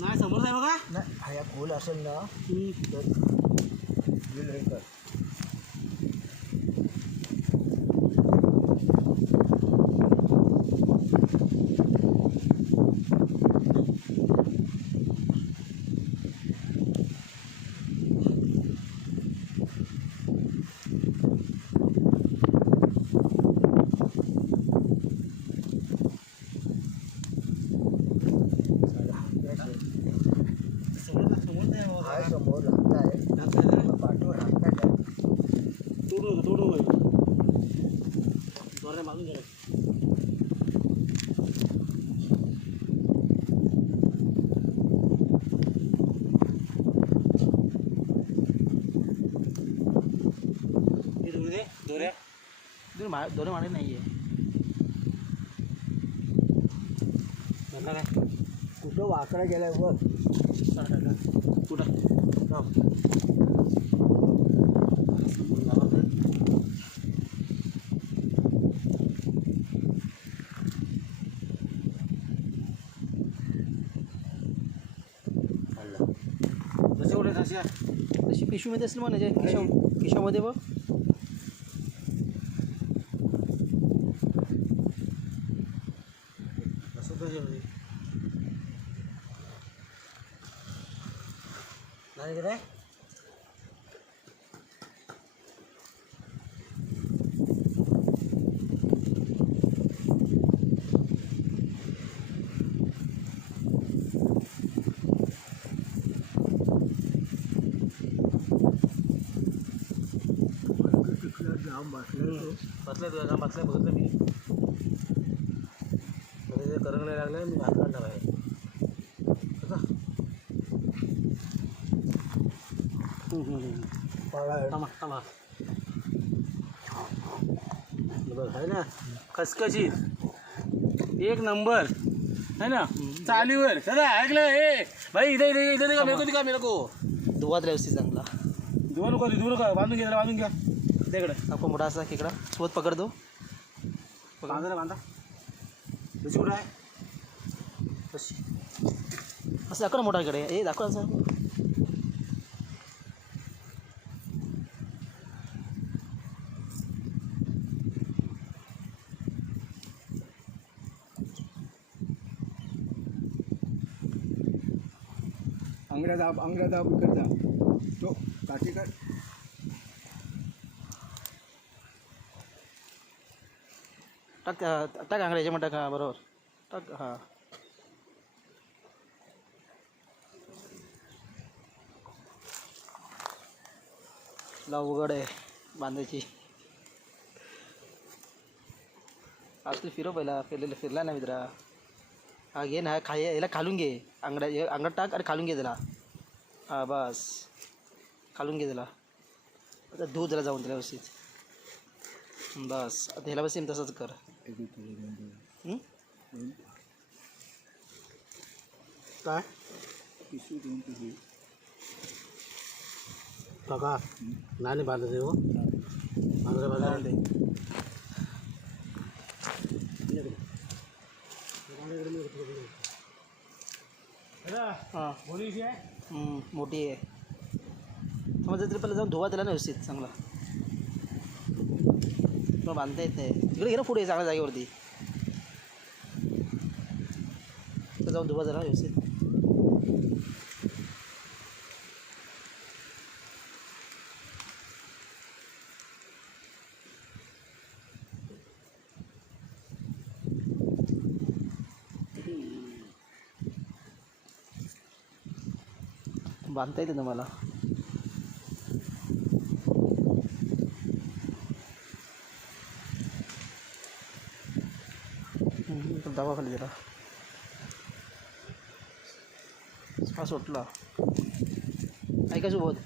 नाही समोर आहे बघा. नाही हा खोल असेल ना तर ड्रिल हे कर. समोर लागताय पाठवर लागताय तोडू जोराने मारून घ्या. दोरे मारे नाही आहे. काय कुठं वाकडा गेलाय वर कुठं जसे उडे तशी पिशवीमध्ये असेल म्हणायचे. खिशामध्ये बघ. नाही रे बसले तुझ्या बसले बघितलं मी. मध्ये करंगले लागले मी हात काढणार आहे. थांबा बघ आहे ना खसखशीत एक नंबर है ना. चालीवर सदा ऐकलं हे भाई. इथे इथे इथे का मेरे को मेरे को धुवात व्यवस्थित चांगला. धुवा नको बांधून घ्या तिकडे. आपण मोठा असा खेकडा सोबत पकडतो. बांधा कशी कुठं आहे कशी असं दाखव ना मोठा इकडे. हे दाखव असं. अंगडा दाब इकडे जा. तो काठी कर. टाक आंगड्या याच्यामध्ये टाक. हां बरोबर टाक. हां लाव उघड आहे बांधायची. आज तू फिरव पहिला. फिरला नाही मित्रा. हा घे ना. याला खालून घे. अंगड टाक आणि खालून घे त्याला. हां बस खालून घे त्याला. आता धू त्याला जाऊन त्याला व्यवस्थित. बस आता ह्याला बसेल तसंच कर. काय काका नाही बांधत हो. हां मोठी आहे. समजा तरी पहिला जाऊन धुवा त्याला ना व्यवस्थित चांगला. मग बांधता येत नाही. इकडे घे ना पुढे चांगल्या जागेवरती. जाऊन धुवा जरा व्यवस्थित. बांधता येते ना मला. दवा खाली जरा हा सुटला. ऐका सोबत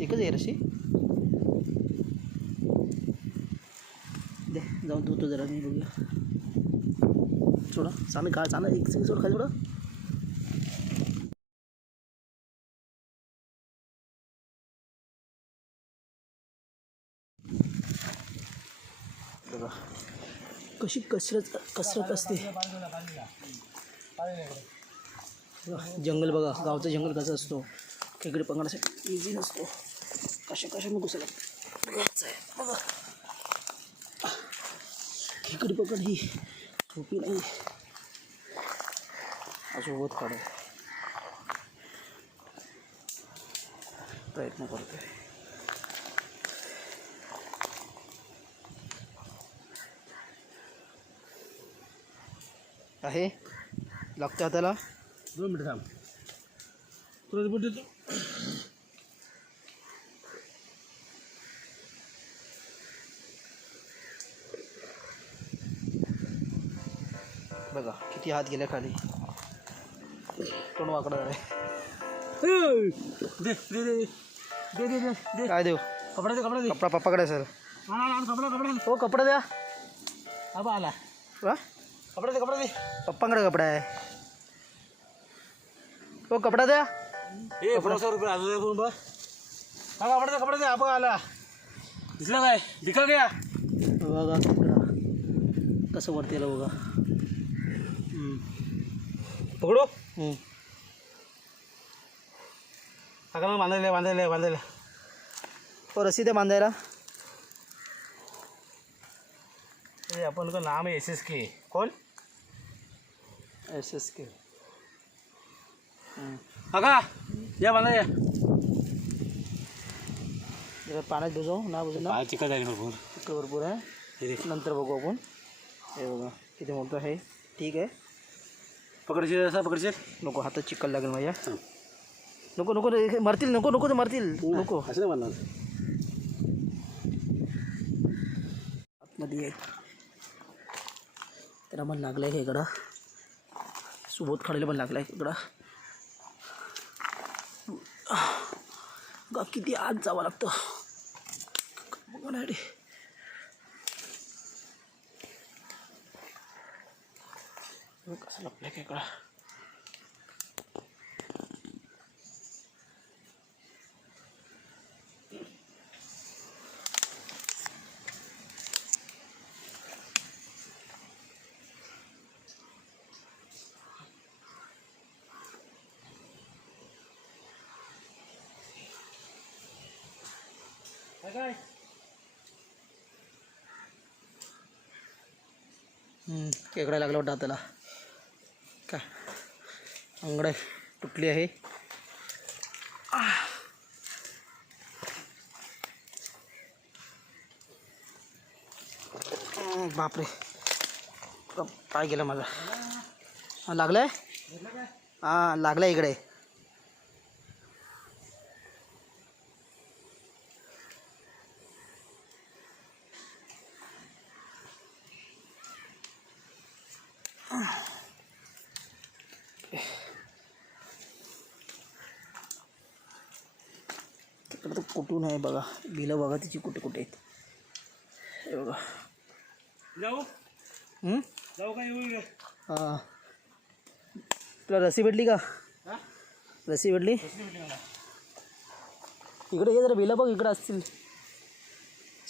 एकच आहे रशी दे जाऊन धुतो जरा मी बघूया. सोडा चालेल का चालेल एक सेकंड सोड खाली सोडा. बघा कशी कसरत असते. जंगल बघा गावचं जंगल कसं असतो. खेकडे पकडण्यासाठी इझी नसतो. कशा घुसायला बघा. खेकडे पकड ही सोपी नाही. सोबत काढ प्रयत्न करतोय. आहे लागतं हाताला. 2 मिनिटं थांब. तुला रिपोर्ट देतो. बघा किती हात गेल्या खाली. तोंड वाकडं आहे. दे दे दे दे दे दे दे काय देऊ. कपडा दे कपडा दे. कपडा पप्पाकडे सर. कपडा हो कपडा द्या. आबा आला. वा कपडा दे पप्पांकडे कपडा आहे. हो कपडा द्या. ए 100 अजून फोन बघ. हा कपडा दे आबा आला. दिसला काय दिखा गया. बघा कसं वरती आलं बघा. पकडो. काका बांधायला. हो रस्सी द्या बांधायला. अपन का नाम है SSK. कौन SSK. काका या बांधा या. जरा पाण्यात भिजव ना भिजव ना. चिकट आहे भरपूर. चिकट भरपूर आहे. नंतर बघू आपण. हे बघा किती मोठं आहे. ठीक आहे पकडशील असा पकडशील. नको हातात चिकल लागेल माझ्या. नको मरतील. नको ते मरतील. नको असं नाही म्हणणार. आतमध्ये त्याला पण लागलं आहे इकडं. सुबोध खाडीला पण लागला आहे इकडं. किती आत जावं लागतं बघा ना. कसं लपलं आहे इकडं. काय खेकडा लागला वाटतं हाताला. काय अंगड तुटली आहे. बापरे पाय गेला माझा. हां लागलाय. हां लागला इकडे. तिकडे तर कुठून आहे बघा. बिलं बघा तिची कुठे आहेत. हे बघा. जाऊ का येऊ. हां तुला रस्सी भेटली का. रस्सी भेटली. इकडे ये जरा. बिलं बघ इकडे असतील.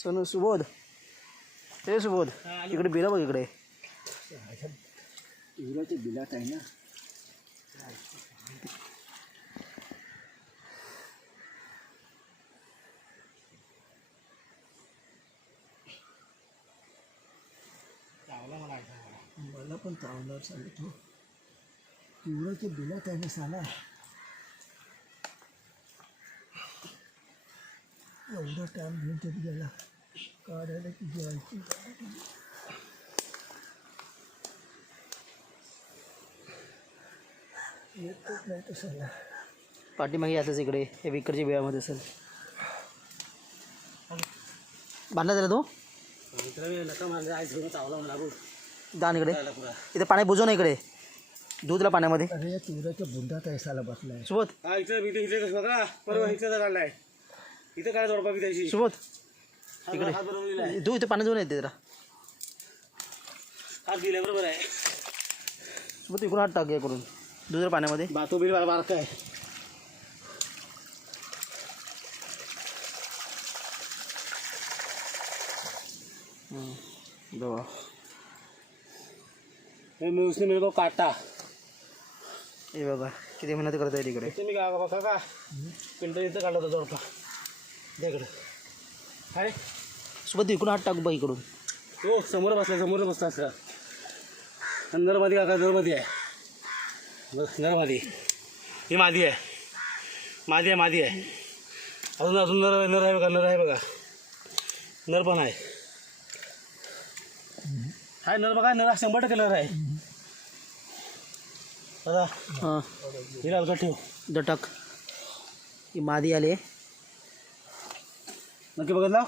सोनू सुबोध ते सुबोध इकडे बिलं बघ इकडे. बिलात आहे ना. पण चावणार सांगितलं पिवळ्याचे बिलात आहे ना साला एवढा टाइम घेऊन तरी गेला काढायला की जेवायची येतच नाही तो साला पाठीमागे असंच इकडे हे विकरच्या बिळामध्ये असेल बांधला झाला तो दान इकडे इथे पाणी बुजव ना इकडे दूधला पाण्यामध्ये अरे तुझ्याच्या बुंदात आहे साला बसलाय सोबत इथे काय जोडपा बी त्याची सोबत इकडे तू इथे पाणी जाऊन येते जरा हात दिल्या बरोबर आहे सोबत इकडून हात टाक करून दुसऱ्या पाण्यामध्ये बातो बिल बारका आहे बघा उसने मेरे को काटा हे बघा किती मेहनत करत आहे तिकडे मी का बघा का पिंटर इथं काढला होता जोडपा इकडं हाय सोबत इकडून हात टाकू बा इकडून हो समोर बसला असं नरमादी काका नरमादी आहे नरमादी ही मादी आहे मादी आहे अजून नर आहे बघा नर पण आहे हाय नर बघा नर 100% नर आहे दादा हां हिला अलगद ठेव दटक ही मादी आली नक्की बघितला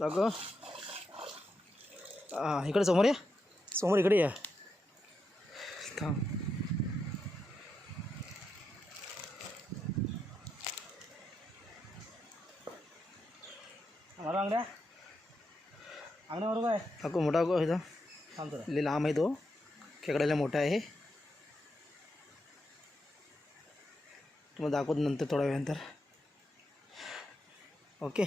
दाखव इकडे समोर इकडे या थांब मला अंगड्या बरोबर आहे दाखव मोठा गो इथं थांबतो लई लांब आहे तो खेकड्याला मोठा आहे तुम्हाला दाखवतो नंतर थोड्या वेळानंतर ओके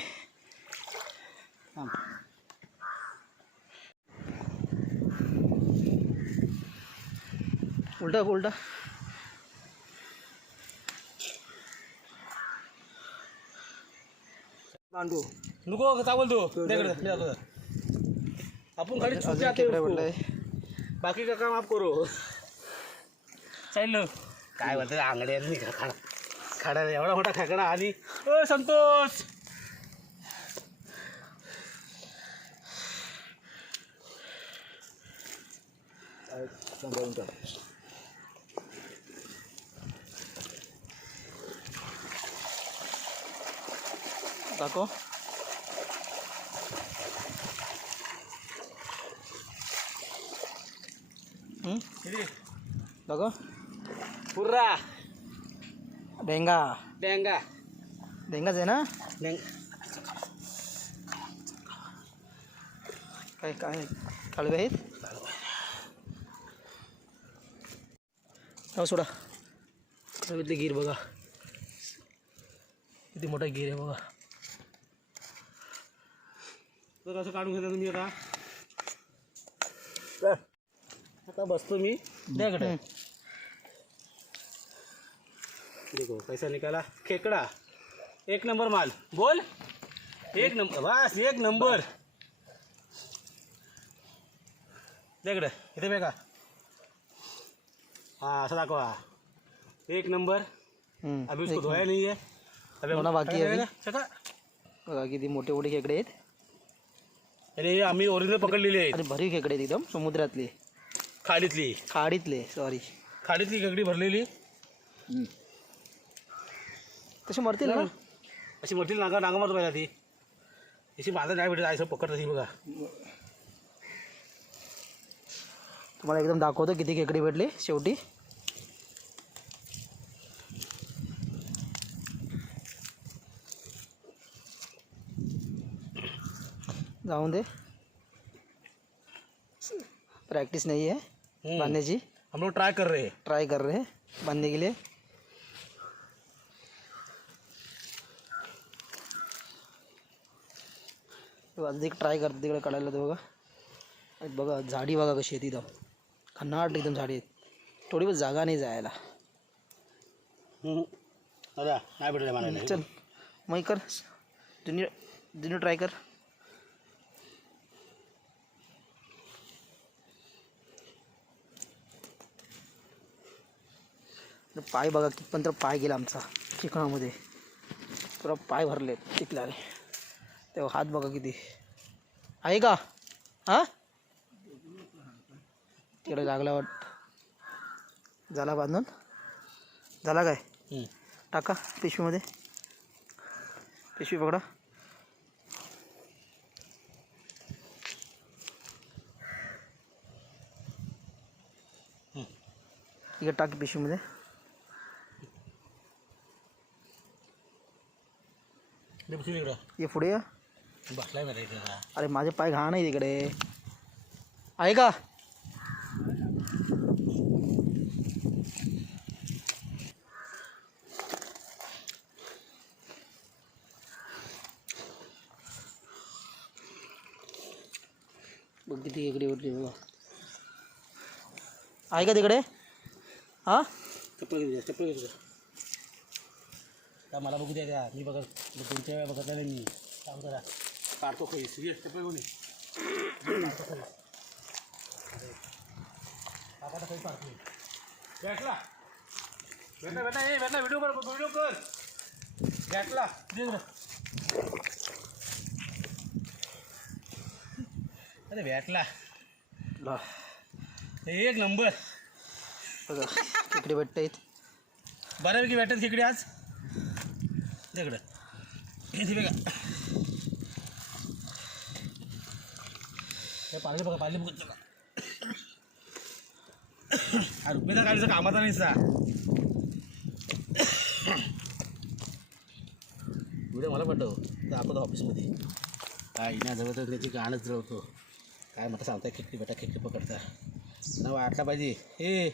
उलटा बांधू नको काय बोलतो आपण गाडी छूट जाते बाकी का काम आप करो चाललं काय बोलतो आंगड्या नाही का खाडा एवढा मोठा खेकडा आणि ओ संतोष दाखव दाखव पुर्रा डेंगाच आहे ना काय काळवे आहेत सोडा काळवीतली गिर बघा किती मोठा गिर आहे बघा तर असं काढून घेता तुम्ही आता बसतो मी द्याकडे देखो कैसा निकाला खेकडा 1 नंबर माल बोल 1 नंबर बस 1 नंबर द्याकडे इथे बघा हाँ ऐसा दाखवा 1 नंबर अभी उसको धोया नहीं है अभी होना बाकी है सका बघा किती मोठे मोठे खेकडे आहेत अरे आम्ही ओरिजिनल पकडलेले आहेत अरे भरीव खेकडे आहेत एकदम समुद्रातले खाडीतले सॉरी खाडीतली खेकडी भरलेली तसे मरतील ना अशी मरतील नागा मारतो पाहिजे ती अशी माझं नाही भेटत असं पकडत अशी बघा तुम्हाला एकदम दाखवतो किती खेकडे भेटले शेवटी जाऊन दे प्रैक्टिस नहीं है बांधने की हम लोग ट्राई कर रहे हैं बांधने के लिए अधिक ट्राय करते तिकडे काढायला तर बघा बघा झाडी बघा कशी आहे तिथं खन्नाट एकदम झाडी आहेत थोडी पण जागा नाही जायला दादा नाही भेटले मला चल मग कर जुनी ट्राय कर. पाय बघा कितपर्यंत पाय गेला आमचा चिकणामध्ये, पुरा पाय भरले चिखलाने. तेव्हा हात बघा किती आहे का. हां तिकडे लागला वाट. झाला बांधून, झाला काय. टाका पिशवीमध्ये, पिशवी पकडा. इकडे टाक पिशवीमध्ये. ये पुढे या. बसलाय मला इकडे. अरे माझे पाय घाण आहे तिकडे, आहे का. बघ किती इकडे उरली बघा. आहे का तिकडे. हां चप्पल घेतो का मला बघू द्या का. मी बघत तुमच्या वेळा बघत नाही मी. काम करा काढतो खाई सिरियस चप्पल घेऊन काका काही काढतो. भेटला भेटला भेटला हे भेटला. व्हिडिओ कर भेटला. अरे भेटला एक नंबर. बघा खेकडे भेटत बऱ्यापैकी भेटत खेकडे आज तिकडं. इथे बघा पाणी बघा, पाणी बघत बघा. हा रुपयाचा काढायचा कामाचा नाही सा. व्हिडिओ मला पाठव दाखवतो ऑफिसमध्ये. काय इनाजवळ तर त्याची गाणंच जळवतो. काय म्हटलं सांगताय खेकडी बेटा खेकडी पकडता ना वाटला पाहिजे. हे